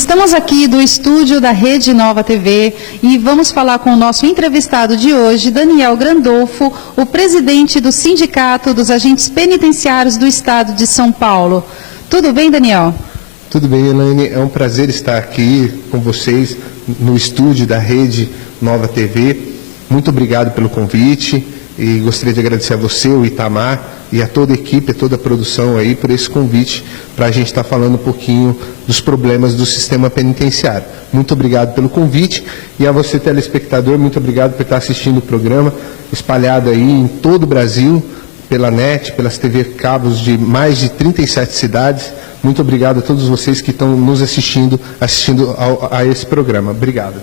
Estamos aqui do estúdio da Rede Nova TV e vamos falar com o nosso entrevistado de hoje, Daniel Grandolfo, o presidente do Sindicato dos Agentes Penitenciários do Estado de São Paulo. Tudo bem, Daniel? Tudo bem, Elaine. É um prazer estar aqui com vocês no estúdio da Rede Nova TV. Muito obrigado pelo convite e gostaria de agradecer a você, o Itamar, e a toda a equipe, a toda a produção aí por esse convite para a gente estar falando um pouquinho dos problemas do sistema penitenciário. Muito obrigado pelo convite e a você, telespectador, muito obrigado por estar assistindo o programa espalhado aí em todo o Brasil, pela NET, pelas TV cabos de mais de 37 cidades. Muito obrigado a todos vocês que estão nos assistindo a esse programa. Obrigado.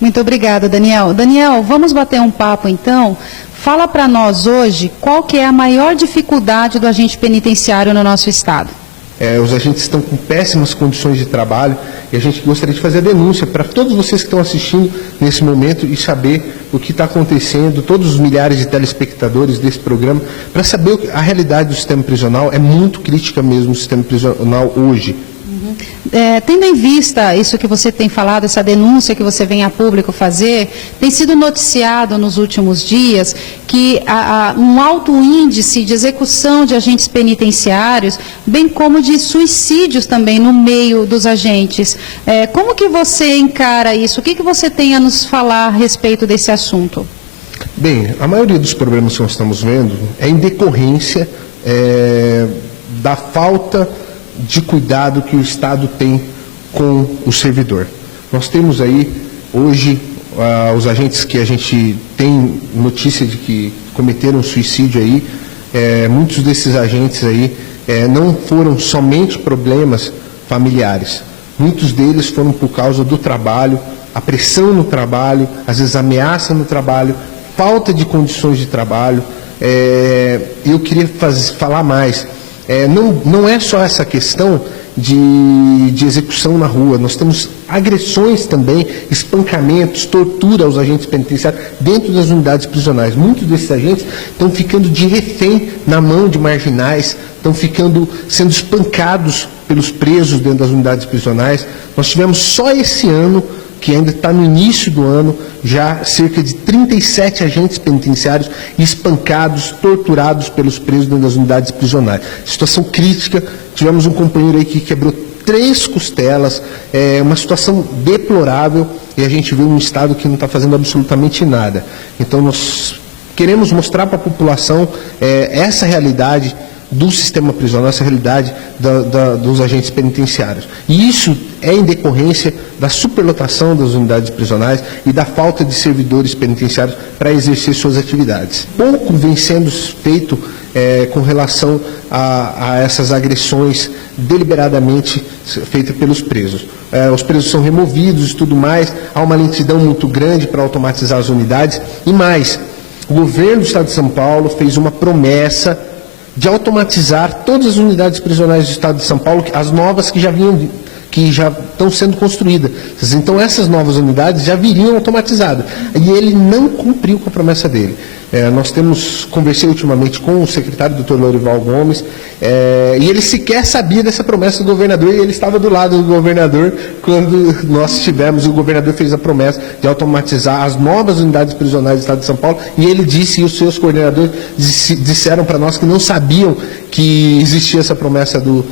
Muito obrigada, Daniel. Daniel, vamos bater um papo então. Fala para nós hoje qual que é a maior dificuldade do agente penitenciário no nosso estado. Os agentes estão com péssimas condições de trabalho e a gente gostaria de fazer a denúncia para todos vocês que estão assistindo nesse momento e saber o que está acontecendo, todos os milhares de telespectadores desse programa, para saber a realidade do sistema prisional. É muito crítica mesmo o sistema prisional hoje. Tendo em vista isso que você tem falado, essa denúncia que você vem a público fazer, tem sido noticiado nos últimos dias que há um alto índice de execução de agentes penitenciários, bem como de suicídios também no meio dos agentes. Como que você encara isso? O que você tem a nos falar a respeito desse assunto? Bem, a maioria dos problemas que nós estamos vendo é em decorrência da falta de cuidado que o Estado tem com o servidor. Nós temos aí, hoje, os agentes que a gente tem notícia de que cometeram suicídio aí, muitos desses agentes aí não foram somente problemas familiares. Muitos deles foram por causa do trabalho, a pressão no trabalho, às vezes ameaça no trabalho, falta de condições de trabalho. Eu queria falar mais. Não é só essa questão de execução na rua, nós temos agressões também, espancamentos, tortura aos agentes penitenciários dentro das unidades prisionais. Muitos desses agentes estão ficando de refém na mão de marginais, estão sendo espancados pelos presos dentro das unidades prisionais. Nós tivemos só esse ano, que ainda está no início do ano, já cerca de 37 agentes penitenciários espancados, torturados pelos presos dentro das unidades prisionais. Situação crítica, tivemos um companheiro aí que quebrou 3 costelas, uma situação deplorável, e a gente vê um Estado que não está fazendo absolutamente nada. Então nós queremos mostrar para a população essa realidade do sistema prisional, essa realidade dos agentes penitenciários. E isso é em decorrência da superlotação das unidades prisionais e da falta de servidores penitenciários para exercer suas atividades. Pouco vem sendo feito com relação a essas agressões deliberadamente feitas pelos presos. Os presos são removidos e tudo mais, há uma lentidão muito grande para automatizar as unidades. E mais, o governo do Estado de São Paulo fez uma promessa de automatizar todas as unidades prisionais do Estado de São Paulo, as novas que já estão sendo construídas. Então essas novas unidades já viriam automatizadas. E ele não cumpriu com a promessa dele. Conversei ultimamente com o secretário, Dr. Lorival Gomes, e ele sequer sabia dessa promessa do governador, e ele estava do lado do governador quando nós tivemos, o governador fez a promessa de automatizar as novas unidades prisionais do Estado de São Paulo, e ele disse, e os seus coordenadores disseram para nós que não sabiam que existia essa promessa do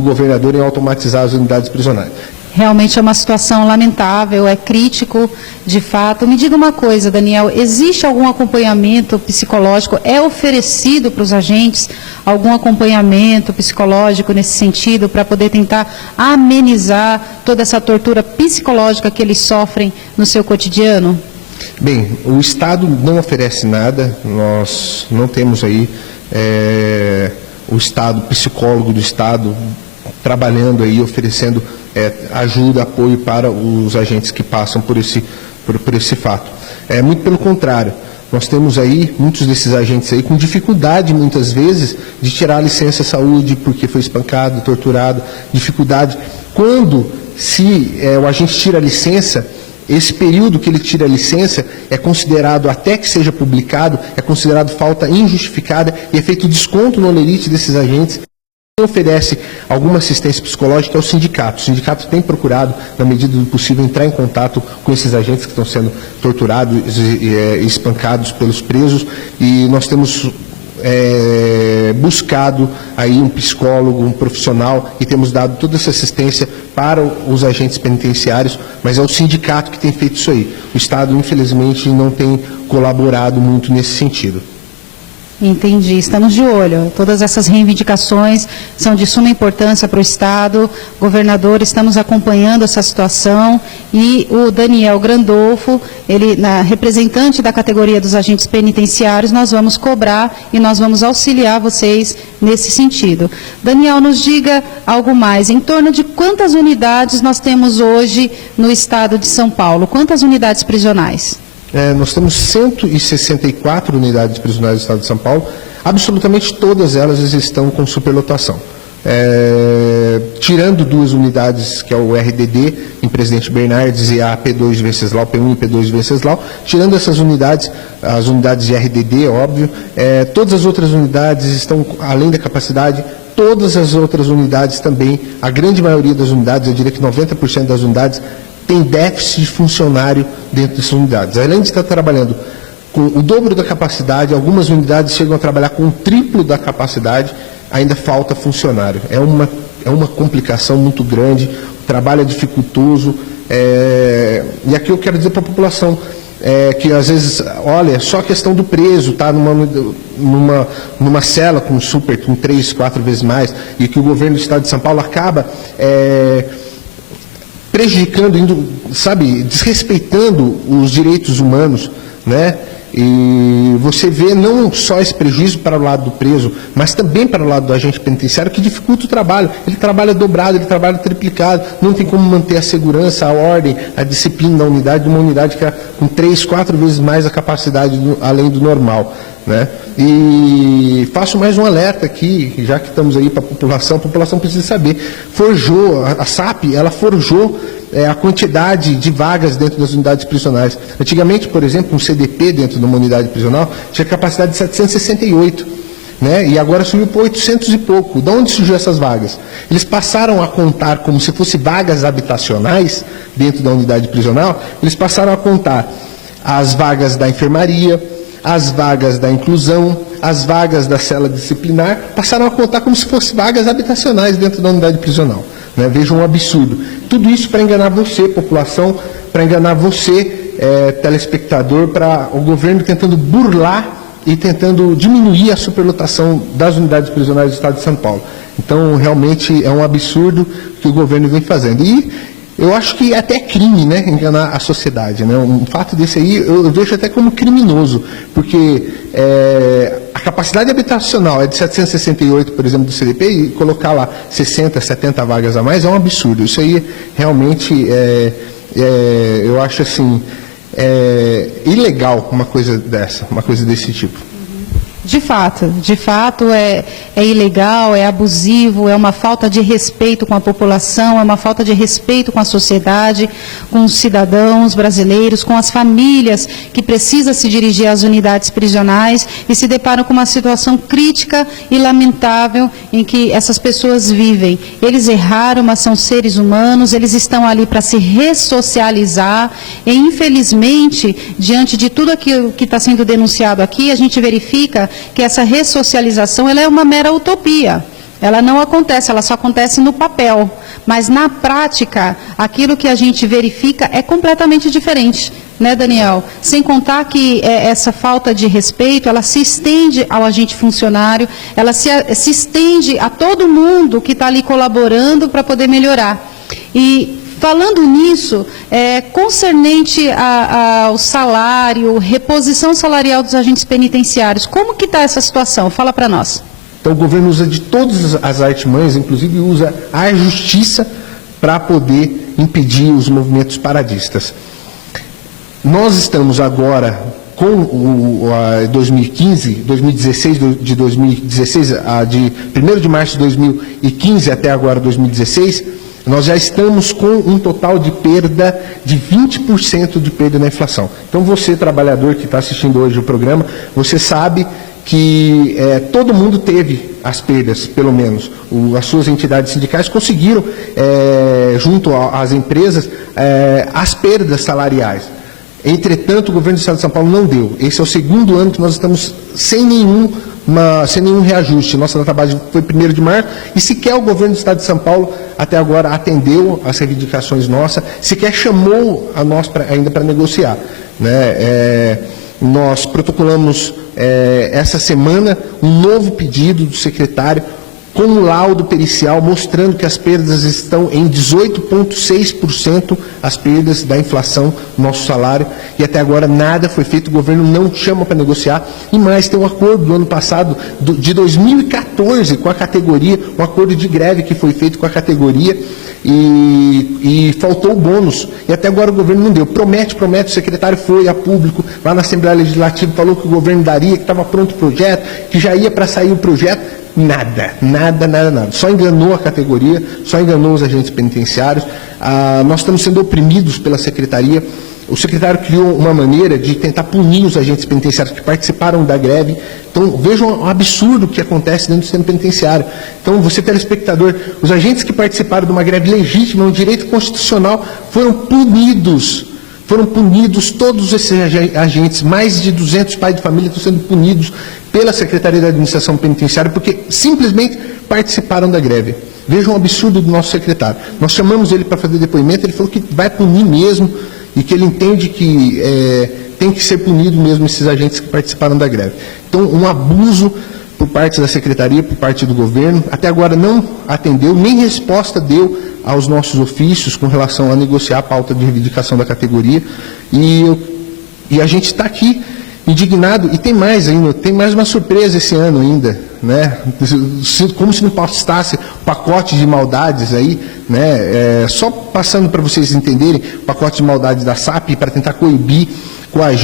governador em automatizar as unidades prisionais. Realmente é uma situação lamentável, é crítico, de fato. Me diga uma coisa, Daniel, existe algum acompanhamento psicológico? É oferecido para os agentes algum acompanhamento psicológico nesse sentido, para poder tentar amenizar toda essa tortura psicológica que eles sofrem no seu cotidiano? Bem, o Estado não oferece nada, nós não temos aí o Estado, o psicólogo do Estado trabalhando aí, oferecendo ajuda, apoio para os agentes que passam por esse fato. Muito pelo contrário, nós temos aí muitos desses agentes aí com dificuldade, muitas vezes, de tirar a licença saúde porque foi espancado, torturado, dificuldade. Se o agente tira a licença, esse período que ele tira a licença é considerado, até que seja publicado, é considerado falta injustificada e é feito desconto no holerite desses agentes. Quem oferece alguma assistência psicológica é o sindicato. O sindicato tem procurado, na medida do possível, entrar em contato com esses agentes que estão sendo torturados e espancados pelos presos, e nós temos buscado aí um psicólogo, um profissional, e temos dado toda essa assistência para os agentes penitenciários, mas é o sindicato que tem feito isso aí. O Estado, infelizmente, não tem colaborado muito nesse sentido. Entendi, estamos de olho. Todas essas reivindicações são de suma importância para o Estado. Governador, estamos acompanhando essa situação, e o Daniel Grandolfo, ele, representante da categoria dos agentes penitenciários, nós vamos cobrar e nós vamos auxiliar vocês nesse sentido. Daniel, nos diga algo mais. Em torno de quantas unidades nós temos hoje no Estado de São Paulo? Quantas unidades prisionais? Nós temos 164 unidades prisionais do Estado de São Paulo, absolutamente todas elas estão com superlotação. Tirando 2 unidades, que é o RDD, em Presidente Bernardes, e a P2 Venceslau, P1 e P2 Venceslau, tirando essas unidades, as unidades de RDD, óbvio, todas as outras unidades estão além da capacidade. Todas as outras unidades também, a grande maioria das unidades, eu diria que 90% das unidades, tem déficit de funcionário dentro dessas unidades. Além de estar trabalhando com o dobro da capacidade, algumas unidades chegam a trabalhar com o triplo da capacidade, ainda falta funcionário. É uma complicação muito grande, o trabalho é dificultoso, e aqui eu quero dizer para a população, que às vezes, olha, só a questão do preso, está numa cela com 3, 4 vezes mais, e que o governo do Estado de São Paulo acaba prejudicando, desrespeitando os direitos humanos, né? E você vê não só esse prejuízo para o lado do preso, mas também para o lado do agente penitenciário, que dificulta o trabalho. Ele trabalha dobrado, ele trabalha triplicado, não tem como manter a segurança, a ordem, a disciplina da unidade, de uma unidade que é com 3, 4 vezes mais a capacidade além do normal, né? E faço mais um alerta aqui, já que estamos aí para a população precisa saber, a SAP, ela forjou a quantidade de vagas dentro das unidades prisionais. Antigamente, por exemplo, um CDP dentro de uma unidade prisional tinha capacidade de 768, né? E agora subiu para 800 e pouco. De onde surgiu essas vagas? Eles passaram a contar como se fossem vagas habitacionais dentro da unidade prisional, eles passaram a contar as vagas da enfermaria, as vagas da inclusão, as vagas da cela disciplinar, passaram a contar como se fossem vagas habitacionais dentro da unidade prisional. Né? Vejam um absurdo. Tudo isso para enganar você, população, para enganar você, telespectador, para o governo tentando burlar e tentando diminuir a superlotação das unidades prisionais do Estado de São Paulo. Então, realmente, é um absurdo que o governo vem fazendo. E eu acho que até é crime, né, enganar a sociedade, né? Um fato desse aí eu vejo até como criminoso, porque a capacidade habitacional é de 768, por exemplo, do CDP, e colocar lá 60, 70 vagas a mais é um absurdo. Isso aí realmente eu acho assim ilegal uma coisa desse tipo. De fato é ilegal, é abusivo, é uma falta de respeito com a população, é uma falta de respeito com a sociedade, com os cidadãos brasileiros, com as famílias que precisam se dirigir às unidades prisionais e se deparam com uma situação crítica e lamentável em que essas pessoas vivem. Eles erraram, mas são seres humanos, eles estão ali para se ressocializar e, infelizmente, diante de tudo aquilo que está sendo denunciado aqui, a gente verifica que essa ressocialização ela é uma mera utopia. Ela não acontece, ela só acontece no papel. Mas, na prática, aquilo que a gente verifica é completamente diferente. Né, Daniel? Sem contar que essa falta de respeito, ela se estende ao agente funcionário, ela se estende a todo mundo que está ali colaborando para poder melhorar. E falando nisso, concernente ao salário, reposição salarial dos agentes penitenciários, como que está essa situação? Fala para nós. Então o governo usa de todas as artimanhas, inclusive usa a justiça para poder impedir os movimentos paradistas. Nós estamos agora com o 2016, de 2016, de 1º de março de 2015 até agora 2016, Nós já estamos com um total de perda de 20% de perda na inflação. Então você, trabalhador que está assistindo hoje o programa, você sabe que todo mundo teve as perdas, pelo menos. As suas entidades sindicais conseguiram, junto às empresas, as perdas salariais. Entretanto, o governo do Estado de São Paulo não deu. Esse é o segundo ano que nós estamos sem nenhum reajuste. Nossa data base foi 1º de março e sequer o governo do Estado de São Paulo até agora atendeu as reivindicações nossas, sequer chamou a nós ainda para negociar, né? Nós protocolamos essa semana um novo pedido do secretário com um laudo pericial mostrando que as perdas estão em 18,6% as perdas da inflação no nosso salário, e até agora nada foi feito, o governo não chama para negociar, e mais, tem um acordo do ano passado, de 2014, com a categoria, um acordo de greve que foi feito com a categoria, e faltou o bônus, e até agora o governo não deu. Promete, o secretário foi a público, lá na Assembleia Legislativa, falou que o governo daria, que estava pronto o projeto, que já ia para sair o projeto. Nada. Só enganou a categoria, só enganou os agentes penitenciários. Nós estamos sendo oprimidos pela secretaria. O secretário criou uma maneira de tentar punir os agentes penitenciários que participaram da greve. Então, vejam o absurdo que acontece dentro do sistema penitenciário. Então, você, telespectador, os agentes que participaram de uma greve legítima, um direito constitucional, foram punidos. Foram punidos todos esses agentes, mais de 200 pais de família estão sendo punidos pela Secretaria da Administração Penitenciária porque simplesmente participaram da greve. Vejam o absurdo do nosso secretário. Nós chamamos ele para fazer depoimento, ele falou que vai punir mesmo e que ele entende que tem que ser punido mesmo esses agentes que participaram da greve. Então, um abuso por parte da Secretaria, por parte do governo, até agora não atendeu, nem resposta deu aos nossos ofícios com relação a negociar a pauta de reivindicação da categoria, e a gente está aqui indignado, e tem mais ainda, tem mais uma surpresa esse ano ainda, né? Como se não bastasse o pacote de maldades aí, né? Só passando para vocês entenderem, o pacote de maldades da SAP para tentar coagir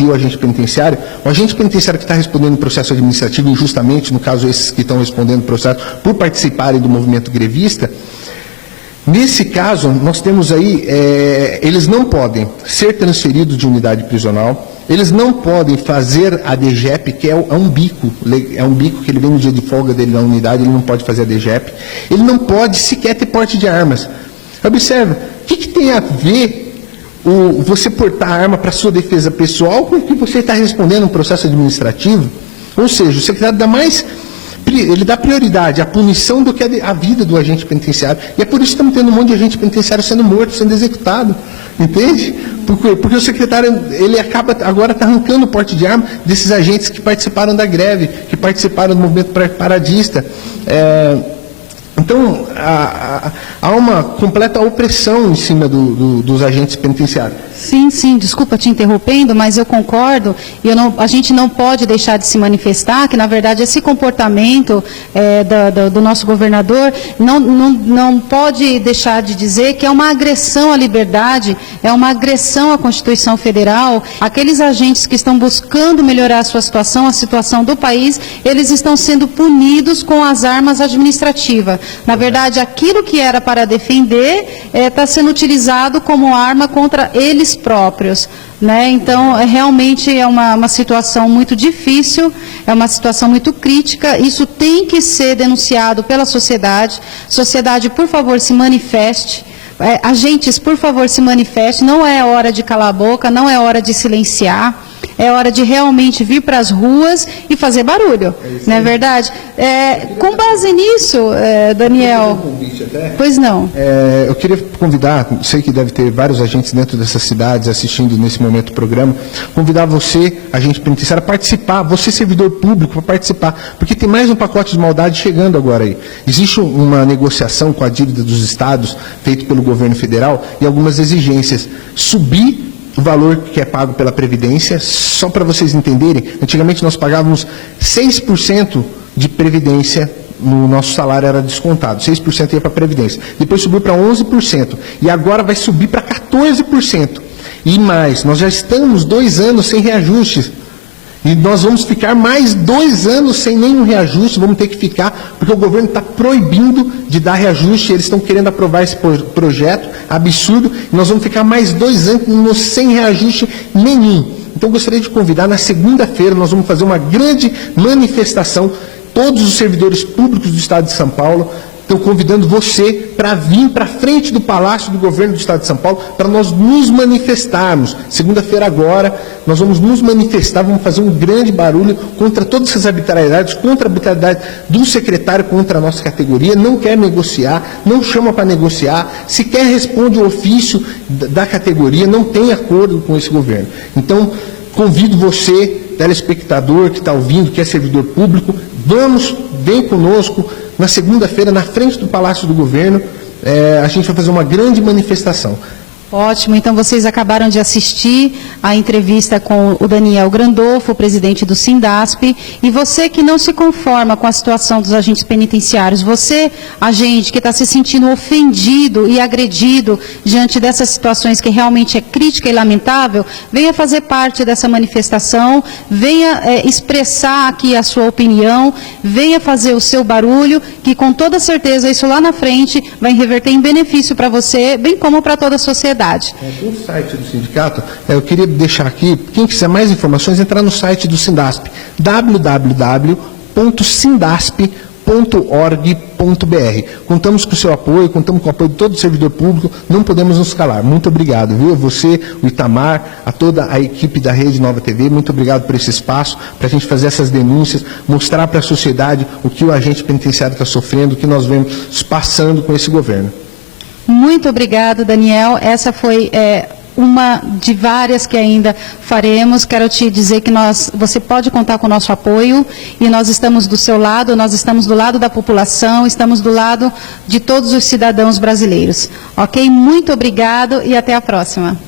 o agente penitenciário. O agente penitenciário que está respondendo processo administrativo injustamente, no caso esses que estão respondendo processo por participarem do movimento grevista, nesse caso, nós temos aí, eles não podem ser transferidos de unidade prisional, eles não podem fazer a DGEP, que é um bico que ele vem no dia de folga dele na unidade, ele não pode fazer a DGEP, ele não pode sequer ter porte de armas. Observe, o que tem a ver você portar arma para sua defesa pessoal com o que você está respondendo um processo administrativo? Ou seja, o secretário ele dá prioridade à punição do que a vida do agente penitenciário. E é por isso que estamos tendo um monte de agente penitenciário sendo morto, sendo executado. Entende? Porque o secretário, ele acaba, agora está arrancando o porte de arma desses agentes que participaram da greve, que participaram do movimento paradista. Então, há uma completa opressão em cima dos agentes penitenciários. Sim, desculpa te interrompendo, mas eu concordo, e a gente não pode deixar de se manifestar que, na verdade, esse comportamento do nosso governador não pode deixar de dizer que é uma agressão à liberdade, é uma agressão à Constituição Federal. Aqueles agentes que estão buscando melhorar a sua situação, a situação do país, eles estão sendo punidos com as armas administrativas. Na verdade, aquilo que era para defender está sendo utilizado como arma contra eles próprios, né? Então, realmente é uma situação muito difícil, é uma situação muito crítica, isso tem que ser denunciado pela sociedade. Sociedade, por favor, se manifeste. Agentes, por favor, se manifeste, não é hora de calar a boca, não é hora de silenciar, é hora de realmente vir para as ruas e fazer barulho, não é verdade? Com base nisso, Daniel... Pois não. Eu queria convidar, sei que deve ter vários agentes dentro dessas cidades assistindo nesse momento o programa, convidar você, agente penitenciário, a participar, você servidor público, para participar, porque tem mais um pacote de maldade chegando agora aí. Existe uma negociação com a dívida dos estados, feito pelo governo federal, e algumas exigências. Subir o valor que é pago pela Previdência, só para vocês entenderem, antigamente nós pagávamos 6% de Previdência, no nosso salário era descontado, 6% ia para a Previdência, depois subiu para 11%, e agora vai subir para 14%, e mais, nós já estamos 2 anos sem reajustes. E nós vamos ficar mais 2 anos sem nenhum reajuste, vamos ter que ficar, porque o governo está proibindo de dar reajuste, eles estão querendo aprovar esse projeto absurdo, e nós vamos ficar mais 2 anos sem reajuste nenhum. Então, gostaria de convidar, na segunda-feira, nós vamos fazer uma grande manifestação, todos os servidores públicos do Estado de São Paulo, estou convidando você para vir para frente do Palácio do Governo do Estado de São Paulo para nós nos manifestarmos. Segunda-feira agora, nós vamos nos manifestar, vamos fazer um grande barulho contra todas essas arbitrariedades, contra a arbitrariedade do secretário contra a nossa categoria, não quer negociar, não chama para negociar, sequer responde o ofício da categoria, não tem acordo com esse governo. Então, convido você, telespectador que está ouvindo, que é servidor público, vem conosco, na segunda-feira, na frente do Palácio do Governo, a gente vai fazer uma grande manifestação. Ótimo, então vocês acabaram de assistir a entrevista com o Daniel Grandolfo, presidente do Sindasp, e você que não se conforma com a situação dos agentes penitenciários, você, agente que está se sentindo ofendido e agredido diante dessas situações que realmente é crítica e lamentável, venha fazer parte dessa manifestação, venha expressar aqui a sua opinião, venha fazer o seu barulho, que com toda certeza isso lá na frente vai reverter em benefício para você, bem como para toda a sociedade. No site do sindicato, eu queria deixar aqui, quem quiser mais informações, entrar no site do Sindasp, www.sindasp.org.br. Contamos com o seu apoio, contamos com o apoio de todo o servidor público, não podemos nos calar. Muito obrigado, viu? Você, o Itamar, a toda a equipe da Rede Nova TV, muito obrigado por esse espaço, para a gente fazer essas denúncias, mostrar para a sociedade o que o agente penitenciário está sofrendo, o que nós vemos passando com esse governo. Muito obrigado, Daniel. Essa foi uma de várias que ainda faremos. Quero te dizer que você pode contar com o nosso apoio e nós estamos do seu lado, nós estamos do lado da população, estamos do lado de todos os cidadãos brasileiros. Ok? Muito obrigado e até a próxima.